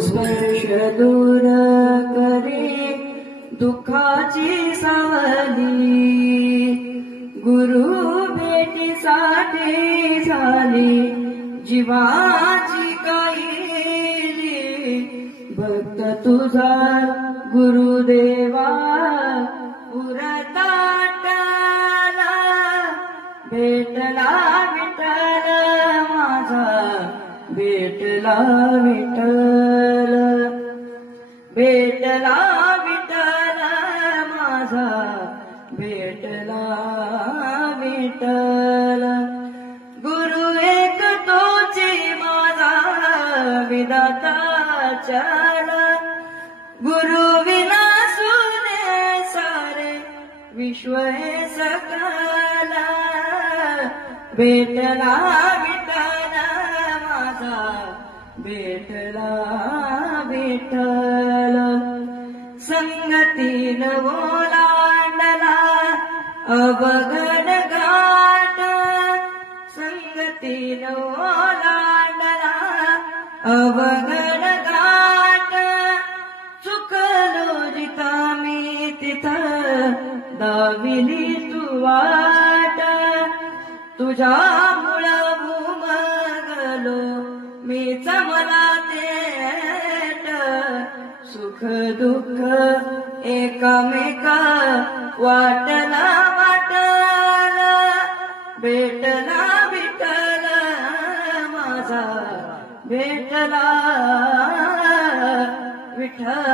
स्पर्श दूर करे दुःखाची सावली. गुरु भेटीसाठी झाली जीवाची काही भक्त तुझा गुरुदेवा पुरताटला भेटला विठ्ठल माझा. भेटला विठ्ठल. भेटला विठ्ठल माझा. भेटला विठ्ठल. गुरु एक तोचे माझा. विदाता चल गुरु विना सुने सारे विश्व हे भेटला विठ्ठल. माझा भेटला विठ्ठल संगतीन ओलांडला अवघड घाट संगतीन ओलांडला अवघड घाट चुकलो जिता मी तिथं दाविली तू वाट. तुझ्या मीच मला तेट सुख दुःख एकामेका वाटला वाटला. भेटला विठ्ठल माझा. भेटला विठ्ठल.